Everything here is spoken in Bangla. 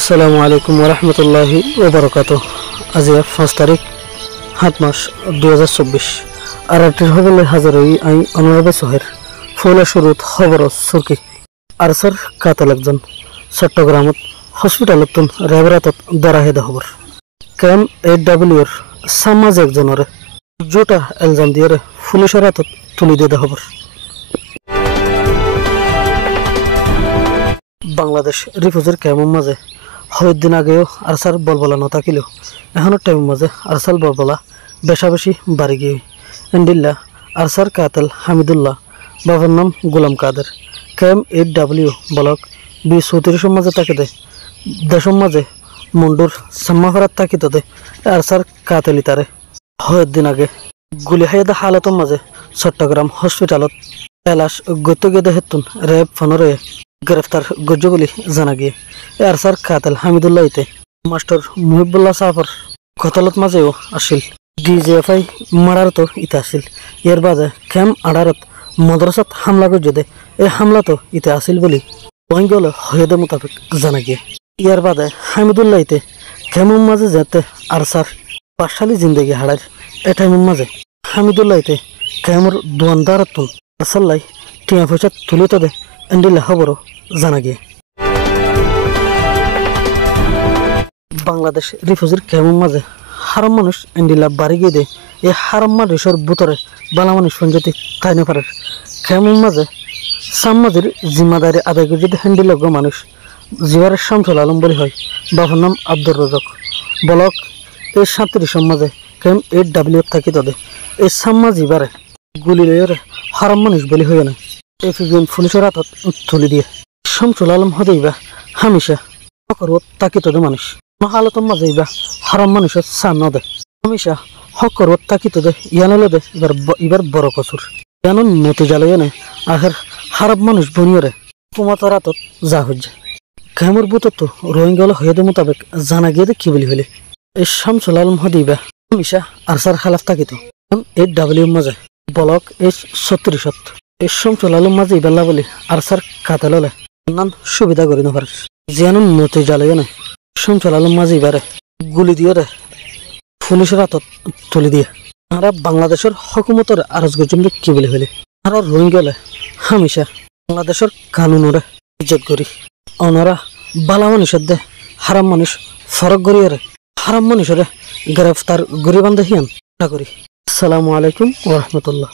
আসসালামু আলাইকুম ওরহমতুল্লাহি ওবরকাত। আজি 5 তারিখ 7 মাস 2024 আর আটির হবলে হাজার হই আই অনুরাবে সোহের ফুলা শুরুত খবর সুরকি আরসার কাতাল একজন চট্টগ্রামত হসপিটালত রেবরাতত দরাহেদা খবর কেম AWর সামাজ একজনের জোটা এলজাম দিয়ে পুলিশের হাতত তুলি দিয়ে খবর। বাংলাদেশ রিফিউজির ক্যাম্পের মাঝে কয়েকদিন আগেও আরসার বলবলা নথাকিল এখনো টাইমের মাঝে আরসাল বলবলা বেশা বেশি বাড়ি গিয়ে এন্ডিল্লা আরসার কাতেল হামিদুল্লাহ বাবার নাম গোলাম কাদের ক্যাম্প AW ব্লক B34 মাঝে তাকিতে দেশের মাঝে মুন্ডুর সাম্মাফারাত তাকিতে আরসার কাতেলি তারে কয়েকদিন আগে গুলি হাইদা হালতের মাঝে চট্টগ্রাম হসপিটালত এলাশ গত গেদে হেতুন র্যাব ফনরে গ্রেফতার গজ্জ বলে জানা গিয়ে আরসার কাতেল হামিদুল্লাহ ইতে মাস্টার মুহিবুল্লাহ সাফর কতলত মাঝেও আসিল DGFI মারার তো ইতে আসিল এর বাদে ক্যাম্প আড়ারত মাদ্রাসাত হামলা গজ্জদে এই হামলা তো ইতে আসিল বলে ওয়াঙ্গল হয়েদে মোতাবেক জানা গিয়ে ইয়ার বাদে হামিদুল্লাহ ইতে ক্যাম্পের মাঝে যেতে আরসার পাশালি জিন্দগি হারার এ টাইমের মাঝে হামিদুল্লাহ ইতে ক্যাম্পের দোয়ানদারতুন আরসাল্লাই টিয়া পয়সা তুলে তো দে এন্ডিল্লা খবরও জানা গিয়ে বাংলাদেশ রিফিউজির ক্যাম্পের মাঝে হারাম মানুষ এন্ডিল্লা বাড়ি গিয়ে দে এই হারাম মানুষের ভিতরে বালা মানুষ সঞ্জতি তাইনে পারে ক্যাম্পের মাঝে সামাজির জিম্মাদারি আদায় করে যদি হ্যান্ডিলজ্ঞ মানুষ জিবারের শামসুল আলম বলি হয় বাবার নাম আব্দুর রজক ব্লক এই 37 মাঝে ক্যাম্প AW থাকি তদে এই সাম্মা জিবারে গুলি লইরে হারাম মানুষ বলি হয়ে না এফবিএন পুলিশের হাতত তুলি দিয়ে শামসুল আলম হদেইবা হামেশা হকরত তাকি তদে মানুষ হালতের মাঝে ইবা হারাম মানুষের সান নদে হামেশা হকরত তাকি তদে ইয়ানলে দে এবার বড় কসুর ইয়ান নতি জ্বালাইয়া নেই আখের হারাম মানুষ বনিয়রে কুমাতার হাতত যা হচ্ছে ঘামর বুতত তো রোহিঙ্গল হয়েদে মোতাবেক জানা গিয়ে কি বলি হলে এই শামসুল আলম হদিবা হামেশা আরসার খালাফ থাকিত AW মাঝে ব্লক S36 এই শামসুল আলম মাঝে ইবাল্লা বলি আরসার কাতাল হলে নান সুবিধা করি না পারে জিয়ানুন নতি জ্বালাইয়া নেই শামসুল আলম মাঝে এবারে গুলি দিয়ে রে পুলিশের হাতত তুলি দিয়ে আমরা বাংলাদেশের হকুমতের আরজ গজম কি বলি হলে আর রোহিঙ্গলে হামেশা বাংলাদেশের কানুনরে ইজ্জত করি ওনারা বালা মানুষের দে হারাম মানুষ ফরক করিয়ে হারাম মানুষের গ্রেফতার গরিবান দেখিয়ান করি। আসসালামু আলাইকুম ওরহমতুল্লাহ।